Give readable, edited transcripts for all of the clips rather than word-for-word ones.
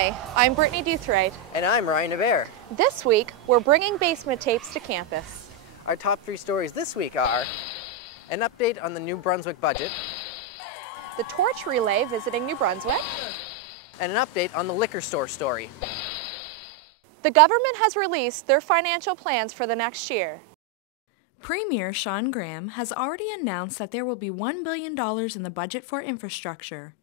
Hi, I'm Brittany Duthright. And I'm Ryan Navarre. This week, we're bringing basement tapes to campus. Our top 3 stories this week are an update on the New Brunswick budget, The torch relay visiting New Brunswick, and an update on the liquor store story. The government has released their financial plans for the next year. Premier Sean Graham has already announced that there will be $1 billion in the budget for infrastructure.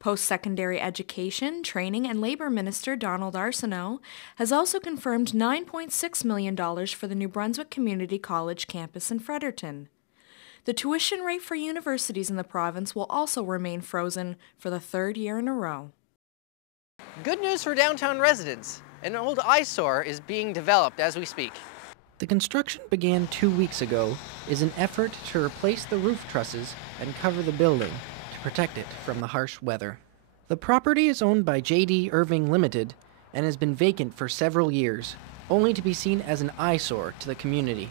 Post-secondary education, training, and labor minister Donald Arsenault has also confirmed $9.6 million for the New Brunswick Community College campus in Fredericton. The tuition rate for universities in the province will also remain frozen for the 3rd year in a row. Good news for downtown residents. An old eyesore is being developed as we speak. The construction began 2 weeks ago is an effort to replace the roof trusses and cover the building to protect it from the harsh weather. The property is owned by J.D. Irving Limited and has been vacant for several years, only to be seen as an eyesore to the community.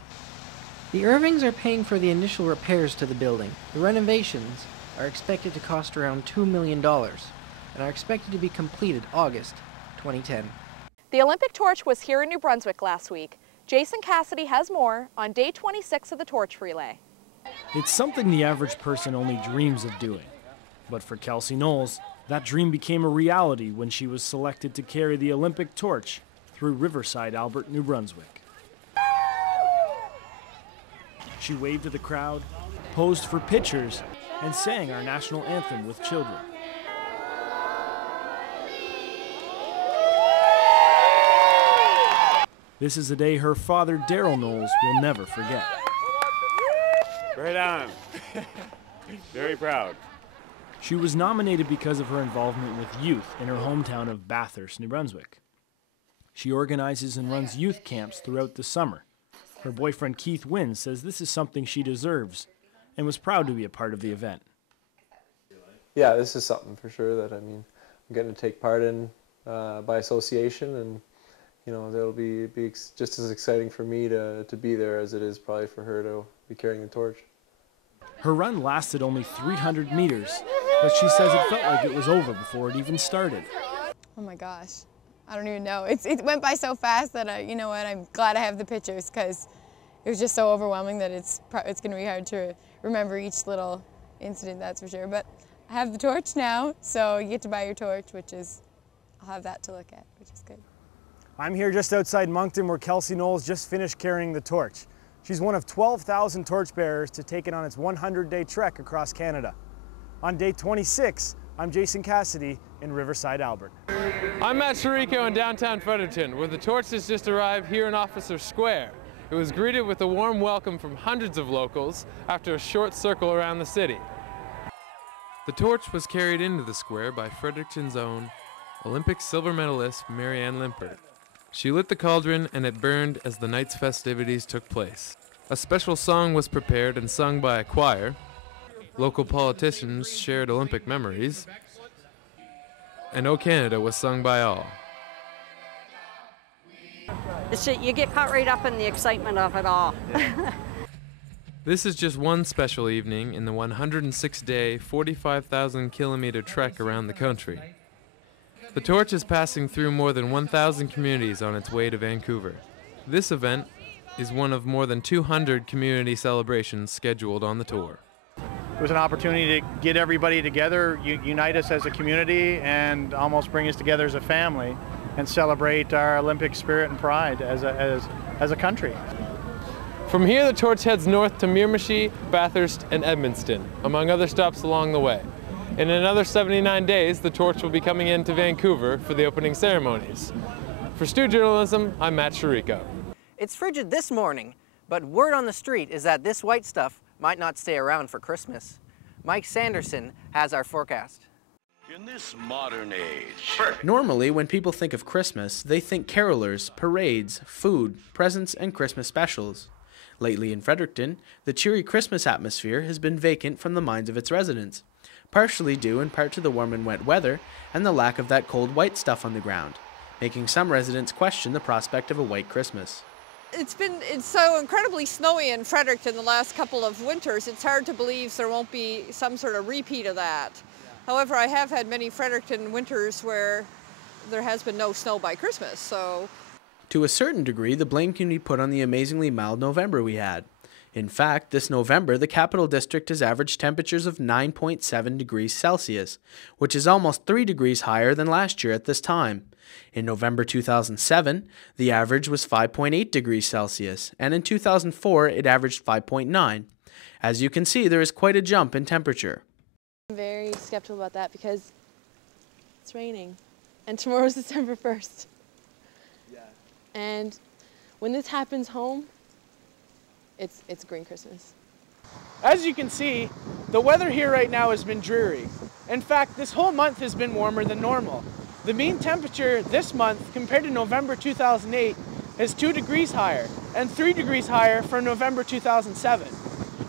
The Irvings are paying for the initial repairs to the building. The renovations are expected to cost around $2 million and are expected to be completed August 2010. The Olympic torch was here in New Brunswick last week. Jason Cassidy has more on day 26 of the torch relay. It's something the average person only dreams of doing. But for Kelsey Knowles, that dream became a reality when she was selected to carry the Olympic torch through Riverside, Albert, New Brunswick. She waved to the crowd, posed for pictures, and sang our national anthem with children. This is a day her father, Daryl Knowles, will never forget. Right on. Very proud. She was nominated because of her involvement with youth in her hometown of Bathurst, New Brunswick. She organizes and runs youth camps throughout the summer. Her boyfriend Keith Wynn says this is something she deserves and was proud to be a part of the event. Yeah, this is something for sure that I'm getting to take part in by association, and that'll be just as exciting for me to be there as it is probably for her to be carrying the torch. Her run lasted only 300 meters, but she says it felt like it was over before it even started. Oh my gosh, I don't even know. It went by so fast that I'm glad I have the pictures, because it was just so overwhelming that it's going to be hard to remember each little incident, that's for sure. But I have the torch now, so you get to buy your torch, I'll have that to look at, which is good. I'm here just outside Moncton where Kelsey Knowles just finished carrying the torch. She's one of 12,000 torchbearers to take it on its 100-day trek across Canada. On day 26, I'm Jason Cassidy in Riverside, Albert. I'm Matt Chirico in downtown Fredericton, where the torch has just arrived here in Officer Square. It was greeted with a warm welcome from hundreds of locals after a short circle around the city. The torch was carried into the square by Fredericton's own Olympic silver medalist Marianne Limpert. She lit the cauldron and it burned as the night's festivities took place. A special song was prepared and sung by a choir. Local politicians shared Olympic memories. And O Canada was sung by all. You get caught right up in the excitement of it all. This is just one special evening in the 106-day, 45,000-kilometer trek around the country. The torch is passing through more than 1,000 communities on its way to Vancouver. This event is one of more than 200 community celebrations scheduled on the tour. It was an opportunity to get everybody together, unite us as a community, and almost bring us together as a family and celebrate our Olympic spirit and pride as a country. From here, the torch heads north to Miramichi, Bathurst, and Edmundston, among other stops along the way. In another 79 days, the torch will be coming into Vancouver for the opening ceremonies. For Stu Journalism, I'm Matt Chirico. It's frigid this morning, but word on the street is that this white stuff might not stay around for Christmas. Mike Sanderson has our forecast. In this modern age. Normally, when people think of Christmas, they think carolers, parades, food, presents, and Christmas specials. Lately in Fredericton, the cheery Christmas atmosphere has been vacant from the minds of its residents, partially due in part to the warm and wet weather and the lack of that cold white stuff on the ground, making some residents question the prospect of a white Christmas. It's so incredibly snowy in Fredericton the last couple of winters, it's hard to believe there won't be some sort of repeat of that. However, I have had many Fredericton winters where there has been no snow by Christmas, so. To a certain degree, the blame can be put on the amazingly mild November we had. In fact, this November, the Capital District has averaged temperatures of 9.7 degrees Celsius, which is almost 3 degrees higher than last year at this time. In November 2007, the average was 5.8 degrees Celsius, and in 2004, it averaged 5.9. As you can see, there is quite a jump in temperature. I'm very skeptical about that because it's raining, and tomorrow is December 1st. Yeah. And when this happens home, it's a green Christmas. As you can see, the weather here right now has been dreary. In fact, this whole month has been warmer than normal. The mean temperature this month compared to November 2008 is 2 degrees higher and 3 degrees higher for November 2007.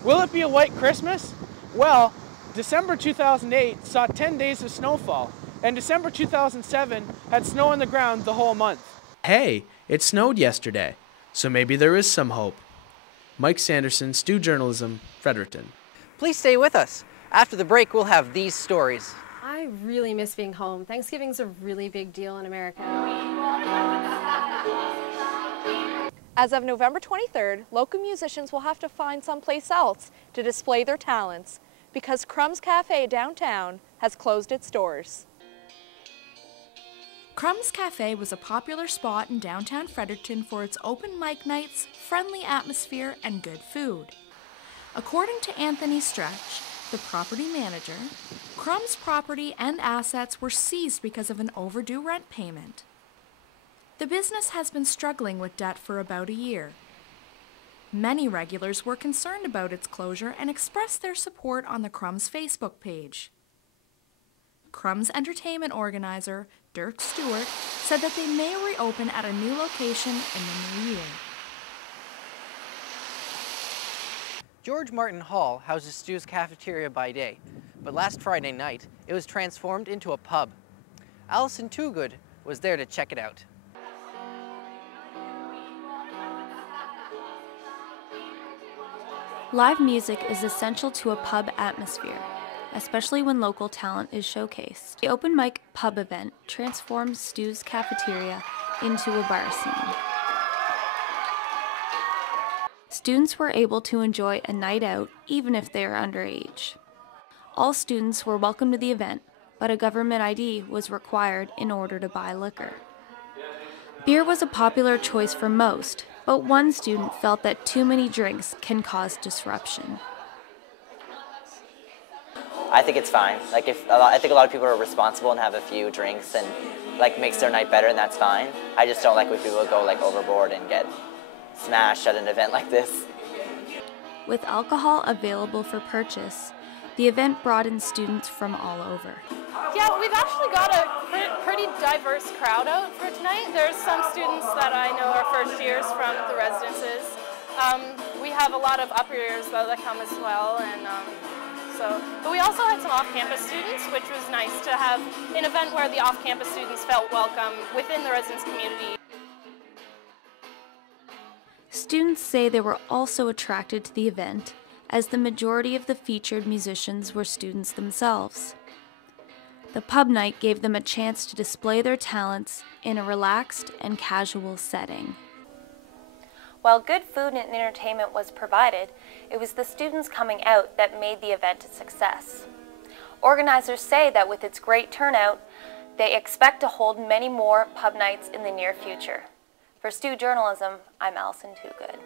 Will it be a white Christmas? Well, December 2008 saw 10 days of snowfall, and December 2007 had snow on the ground the whole month. Hey, it snowed yesterday, so maybe there is some hope. Mike Sanderson, Stu Journalism, Fredericton. Please stay with us. After the break, we'll have these stories. I really miss being home. Thanksgiving's a really big deal in America. As of November 23rd, local musicians will have to find someplace else to display their talents because Crumb's Cafe downtown has closed its doors. Crumb's Cafe was a popular spot in downtown Fredericton for its open mic nights, friendly atmosphere, and good food. According to Anthony Stretch, the property manager, Crumb's property and assets were seized because of an overdue rent payment. The business has been struggling with debt for about a year. Many regulars were concerned about its closure and expressed their support on the Crumb's Facebook page. Crumb's entertainment organizer, Dirk Stewart, said that they may reopen at a new location in the new year. George Martin Hall houses Stu's cafeteria by day, but last Friday night, it was transformed into a pub. Allison Toogood was there to check it out. Live music is essential to a pub atmosphere, especially when local talent is showcased. The open mic pub event transforms Stu's cafeteria into a bar scene. Students were able to enjoy a night out even if they are underage. All students were welcome to the event, but a government ID was required in order to buy liquor. Beer was a popular choice for most, but one student felt that too many drinks can cause disruption. I think it's fine. I think a lot of people are responsible and have a few drinks and makes their night better, and that's fine. I just don't like when people go overboard and get smashed at an event like this. With alcohol available for purchase, the event brought in students from all over. Yeah, we've actually got a pretty diverse crowd out for tonight. There's some students that I know are first years from the residences. We have a lot of upper years though that come as well, and but we also had some off-campus students, which was nice to have an event where the off-campus students felt welcome within the residence community. Students say they were also attracted to the event, as the majority of the featured musicians were students themselves. The pub night gave them a chance to display their talents in a relaxed and casual setting. While good food and entertainment was provided, it was the students coming out that made the event a success. Organizers say that with its great turnout, they expect to hold many more pub nights in the near future. For Stu Journalism, I'm Allison Toogood.